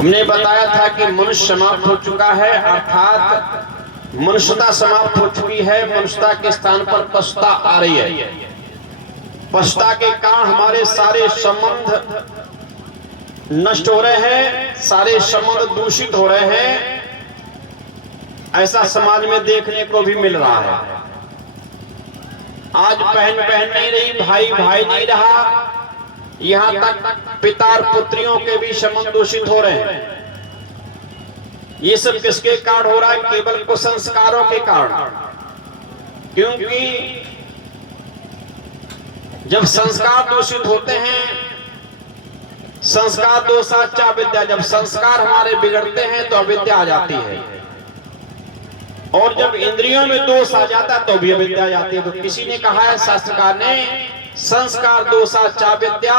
हमने बताया था कि मनुष्य समाप्त हो चुका है, अर्थात मनुष्यता समाप्त हो चुकी है। मनुष्यता के स्थान पर पशुता आ रही है। पशुता के कारण हमारे सारे संबंध नष्ट हो रहे हैं, सारे संबंध दूषित हो रहे हैं। ऐसा समाज में देखने को भी मिल रहा है। आज बहन बहन नहीं रही, भाई भाई नहीं रहा, यहां तक पिता और पुत्रियों के भी संबंध दूषित हो रहे हैं। ये सब किसके कारण हो रहा है? केवल कुसंस्कारों के कारण। क्योंकि जब संस्कार दूषित होते हैं, संस्कार दोषाच्च अविद्या, जब संस्कार हमारे बिगड़ते हैं तो अविद्या आ जाती है, और जब इंद्रियों में दोष आ जाता है तो भी अविद्या आ जाती है। तो किसी ने कहा है शास्त्रकार ने, संस्कार दोषाच्च अविद्या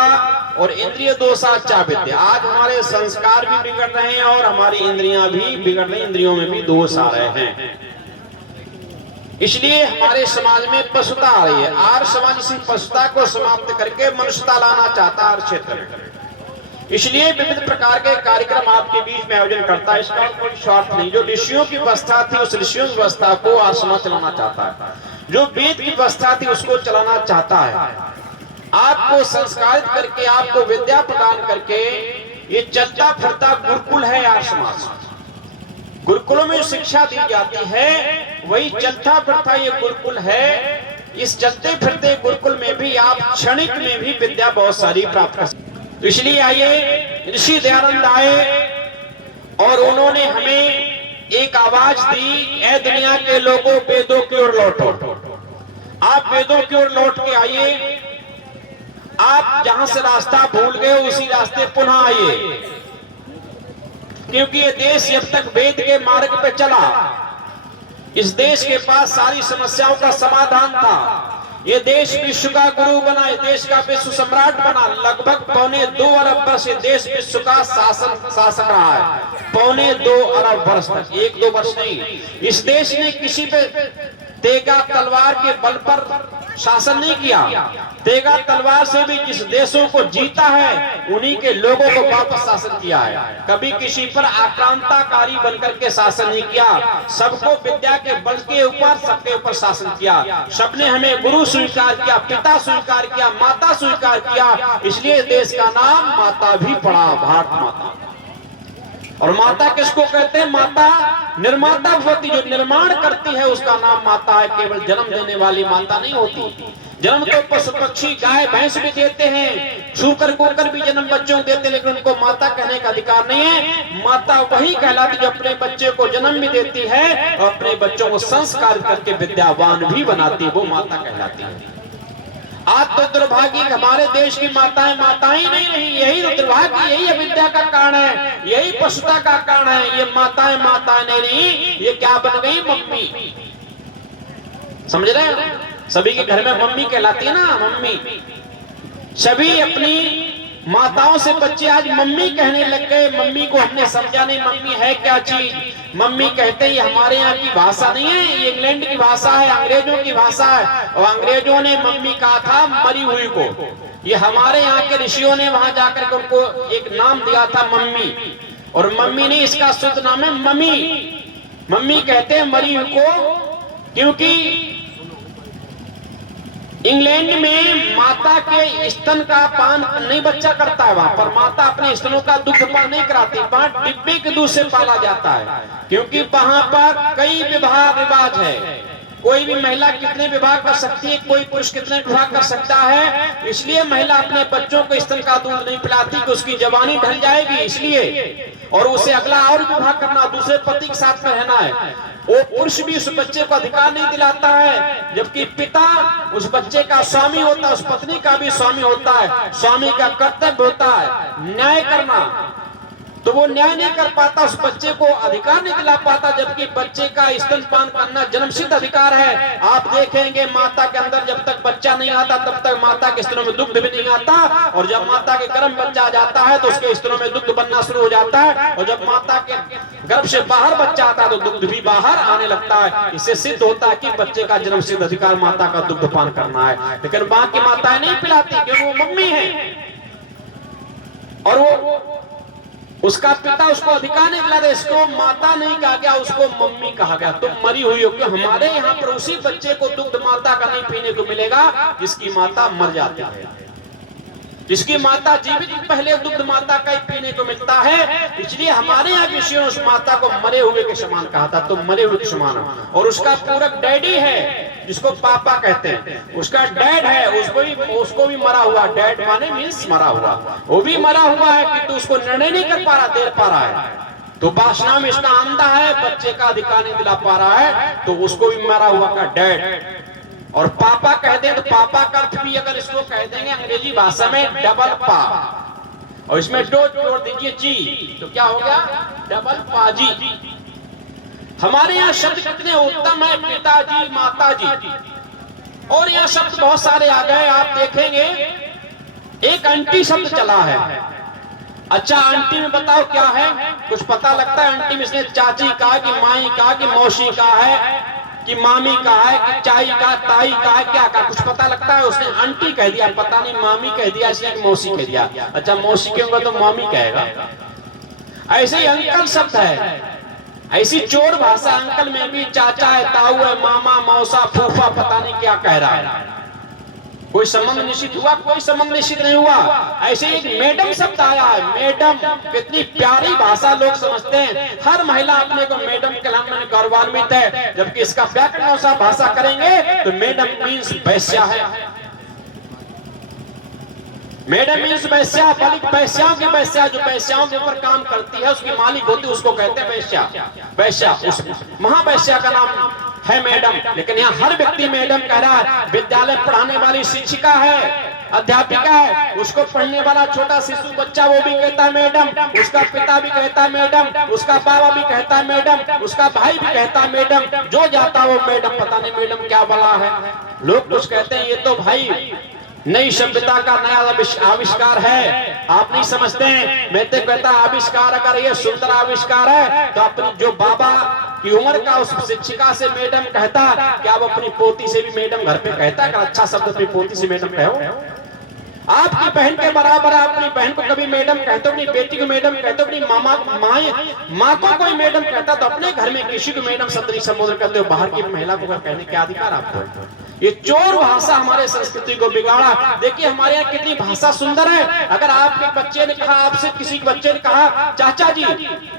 और इंद्रिय दोषाच्च अविद्या। आज हमारे संस्कार भी बिगड़ रहे हैं और हमारी इंद्रियां भी बिगड़ रही, इंद्रियों में भी दोष आ रहे हैं। इसलिए हमारे समाज में पशुता आ रही है। आर्य समाज इसी पशुता को समाप्त करके मनुष्यता लाना चाहता है हर क्षेत्र में। इसलिए विविध प्रकार के कार्यक्रम आपके बीच में आयोजन करता है। इसका कोई स्वार्थ नहीं। जो ऋषियों की व्यवस्था थी उस ऋषियों की व्यवस्था को आर्य समाज चलाना चाहता है। जो वेद की व्यवस्था थी उसको चलाना चाहता है। आपको संस्कारित करके, आपको विद्या प्रदान करके, ये चलता फिरता गुरुकुल है आर्य समाज। गुरुकुलों में शिक्षा दी जाती है, वही चलता फिरता ये गुरुकुल है। इस चलते फिरते गुरुकुल में भी आप क्षणिक में भी विद्या बहुत सारी प्राप्त कर सकते। तो इसलिए आइए, ऋषि दयानंद आए और उन्होंने हमें एक आवाज दी, ऐ दुनिया के लोगों वेदों की ओर लौटो। आप वेदों की ओर लौट के आइए। आप जहां से रास्ता भूल गए उसी रास्ते पुनः आइए, क्योंकि ये देश जब तक वेद के मार्ग पे चला, इस देश के पास सारी समस्याओं का समाधान था। ये देश विश्व का गुरु बना, ये देश का विश्व सम्राट बना। लगभग 2.25 अरब वर्ष ये देश विश्व का शासक रहा है। 2.25 अरब वर्ष तक, 1-2 वर्ष नहीं। इस देश ने किसी पे तेगा तलवार के बल पर शासन नहीं किया। तेगा तलवार से भी जिस देशों को जीता है उन्हीं के लोगों को वापस शासन किया है। कभी किसी पर आक्रांताकारी बनकर के शासन नहीं किया। सबको विद्या के बल के ऊपर, सबके ऊपर शासन किया। सबने हमें गुरु स्वीकार किया, पिता स्वीकार किया, माता स्वीकार किया। इसलिए देश का नाम माता भी पड़ा, भारत माता। और माता किसको कहते हैं? माता निर्माता होती, जो निर्माण करती है उसका नाम माता है। केवल जन्म देने वाली माता नहीं होती। जन्म तो पशु पक्षी गाय भैंस भी देते हैं, सूकर कोकर भी जन्म बच्चों को देते हैं, लेकिन उनको माता कहने का अधिकार नहीं है। माता वही कहलाती जो अपने बच्चे को जन्म भी देती है और अपने बच्चों को संस्कार करके विद्यावान भी बनाती है, वो माता कहलाती है। आज तो दुर्भाग्य हमारे देश की माताएं माताएं नहीं रही। यही तो दुर्भाग्य, यही अविद्या का कारण है, यही पशुता का कारण है। ये माताएं माताएं नहीं रही, ये क्या बन गई? मम्मी। समझ रहे हैं? सभी के घर में मम्मी कहलाती है ना, मम्मी। सभी अपनी माताओं से बच्चे आज मम्मी कहने लग गए। मम्मी को हमने समझा नहीं, मम्मी है क्या चीज। मम्मी कहते हैं ये हमारे यहाँ की भाषा नहीं है, ये इंग्लैंड की भाषा है, अंग्रेजों की भाषा है। और अंग्रेजों ने मम्मी कहा था मरी हुई को। ये हमारे यहाँ के ऋषियों ने वहां जाकर के उनको एक नाम दिया था मम्मी। और मम्मी नहीं, इसका शुद्ध नाम है मम्मी। मम्मी कहते हैं मरी हुई को, क्योंकि इंग्लैंड में माता के स्तन का पान नहीं बच्चा करता है। वहां पर माता अपने स्तनों का दुग्ध पान नहीं कराती, वहां डिब्बे के दूध से पाला जाता है। क्योंकि वहां पर कई विवाह रिवाज है। कोई भी महिला कितने विवाह कर सकती है, कोई पुरुष कितने विवाह कर सकता है। इसलिए महिला अपने बच्चों को स्तन का दूध नहीं पिलाती कि उसकी जवानी ढल जाएगी, इसलिए। और उसे अगला और विवाह करना, दूसरे पति के साथ में रहना है। वो पुरुष भी उस बच्चे को अधिकार नहीं दिलाता है, जबकि पिता उस बच्चे का स्वामी होता है, उस पत्नी का भी स्वामी होता है। स्वामी का कर्तव्य होता है न्याय करना, तो वो न्याय नहीं कर पाता, उस बच्चे को अधिकार नहीं दिला पाता। जबकि बच्चे का स्तनपान करना जन्मसिद्ध अधिकार है। आप देखेंगे माता के अंदर जब तक बच्चा नहीं आता तब तक माता के स्तनों में दुग्ध भी नहीं आता, और जब माता के गर्भ बच्चा आ जाता है तो उसके स्तनों में दुग्ध बनना शुरू हो जाता है। और जब माता के गर्भ से बाहर बच्चा आता है तो दुग्ध भी बाहर आने लगता है। इससे सिद्ध होता है कि बच्चे का जन्मसिद्ध अधिकार माता का दुग्ध पान करना है। लेकिन बाकी माताएं नहीं पिलाती, क्योंकि वो मम्मी है। और वो उसका पिता उसको अधिकार नहीं दिला, इसको माता नहीं कहा गया, उसको मम्मी कहा गया। तुम मरी हुई हो। कि हमारे यहाँ पर उसी बच्चे को दुग्ध माता का नहीं पीने को मिलेगा जिसकी माता मर जाती है। जिसकी माता जीवित पहले दुग्ध माता का ही पीने को मिलता है। इसलिए हमारे यहाँ किसी उस माता को मरे हुए के समान कहा था, तुम मरे हुए के समान हो। और उसका पूरक डैडी है जिसको पापा कहते हैं, उसका डैड है, उसको भी मरा हुआ। डैड माने मीन्स मरा हुआ, वो भी मरा हुआ है किंतु उसको निर्णय नहीं कर पा रहा, दे पा रहा है। तो वासना में इतना अंधा है, बच्चे का अधिकार नहीं दिला पा रहा है, तो उसको भी मरा हुआ का डैड। और पापा कहते हैं तो पापा का अर्थ भी अगर इसको कह देंगे अंग्रेजी भाषा में डबल पा, और इसमें दो जोड़ दीजिए जी, तो क्या हो गया? डबल पाजी। हमारे यहाँ शब्द कितने उत्तम है, पिताजी, माताजी, और यहाँ शब्द बहुत सारे आ गए। आप देखेंगे एक आंटी शब्द चला है। अच्छा, आंटी में बताओ क्या है? कुछ पता लगता है? आंटी में इसने चाची कहा कि माई कहा कि मौसी कहा है कि मामी कहा है कि चाई का, ताई का है, क्या कहा? कुछ पता लगता है? उसने आंटी कह दिया, पता नहीं मामी कह दिया इसलिए मौसी कह दिया। अच्छा, मौसी कहूंगा तो मामी कहेगा। ऐसे ही अंकल शब्द है, ऐसी चोर भाषा अंकल में भी चाचा है, ताऊ है, मामा, मौसा, फूफा, पता नहीं क्या कह रहा है। कोई संबंध निश्चित हुआ? कोई संबंध निश्चित नहीं हुआ। ऐसे एक मैडम शब्द आया है। मैडम कितनी प्यारी भाषा लोग समझते हैं। हर महिला अपने को मैडम कहलाने में गौरवान्वित है, जबकि इसका व्याकरण सा भाषा करेंगे तो मैडम मीन्स वैश्या है। मैडम मीन्स वैश्या, बल्कि वैश्याओं की वैश्या, जो वैश्याओं के ऊपर काम करती है, उसकी मालिक होती है, उसको कहते हैं वैश्या। वैश्या उस महावैश्या का नाम है मैडम। लेकिन यहाँ हर व्यक्ति मैडम कह रहा है। विद्यालय पढ़ाने वाली शिक्षिका है, अध्यापिका है, उसको पढ़ने वाला छोटा शिशु बच्चा वो भी कहता है मैडम, उसका पिता भी कहता है मैडम, उसका बाबा भी कहता है मैडम, उसका भाई भी कहता है मैडम, जो जाता वो मैडम। पता नहीं मैडम क्या बला है। लोग कुछ कहते हैं ये तो भाई नई सभ्यता का नया आविष्कार है, आप नहीं समझते हैं। मैं तो कहता आविष्कार अगर ये सुंदर आविष्कार है तो अपनी जो बाबा की उम्र का उस शिक्षिका से मैडम कहता, क्या वो अपनी पोती से भी मैडम घर पे कहता? अगर अच्छा शब्द अपनी पोती से मैडम कहो। आपकी बहन के बराबर अपनी बहन को कभी मैडम कहते हो, अपनी बेटी को मैडम कहते हो, अपनी माँ को कोई मैडम कहता तो अपने घर में किसी को मैडम शब्द नहीं संबोधन करते हो, बाहर की महिला को कहने के अधिकार आपको? ये चोर भाषा हमारे संस्कृति को बिगाड़ा। देखिए हमारे यहाँ कितनी भाषा सुंदर है। अगर आपके बच्चे ने कहा, आपसे किसी बच्चे ने कहा चाचा जी,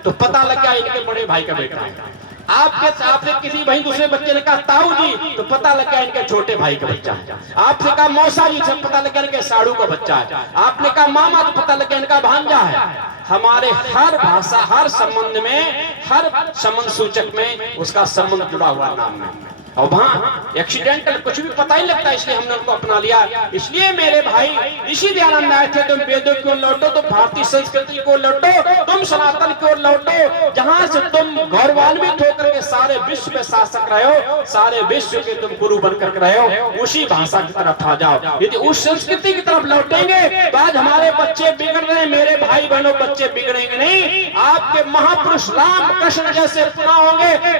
तो पता लग गया इनके बड़े भाई का बेटा है। आपसे किसी भाई दूसरे बच्चे ने कहा ताऊ जी, तो पता लग गया इनके छोटे भाई का बच्चा है। आपसे कहा मौसा जी, से पता लग गया इनके साड़ू का बच्चा है। आपने कहा मामा, तो पता लग गया इनका भांजा है। हमारे हर भाषा, हर संबंध में, हर संबंध सूचक में उसका संबंध जुड़ा हुआ नाम है। और वहां एक्सीडेंटल कुछ भी पता ही लगता है, इसलिए हमने उनको अपना लिया। इसलिए मेरे भाई ऋषि दयानंद आए थे, तुम वेदों की ओर लौटो, तो भारतीय संस्कृति को लौटो, तुम सनातन की ओर लौटो, जहां से तुम गौरवान्वित होकर के सारे विश्व में शासक रहे हो, सारे विश्व के तुम गुरु बनकर रहे हो। उसी भाषा की तरफ आ जाओ। यदि उस संस्कृति की तरफ लौटेंगे तो आज हमारे बच्चे बिगड़ रहे हैं, मेरे भाई बहनों बच्चे बिगड़ेंगे नहीं। आपके महापुरुष राम कृष्ण जैसे पुनः होंगे।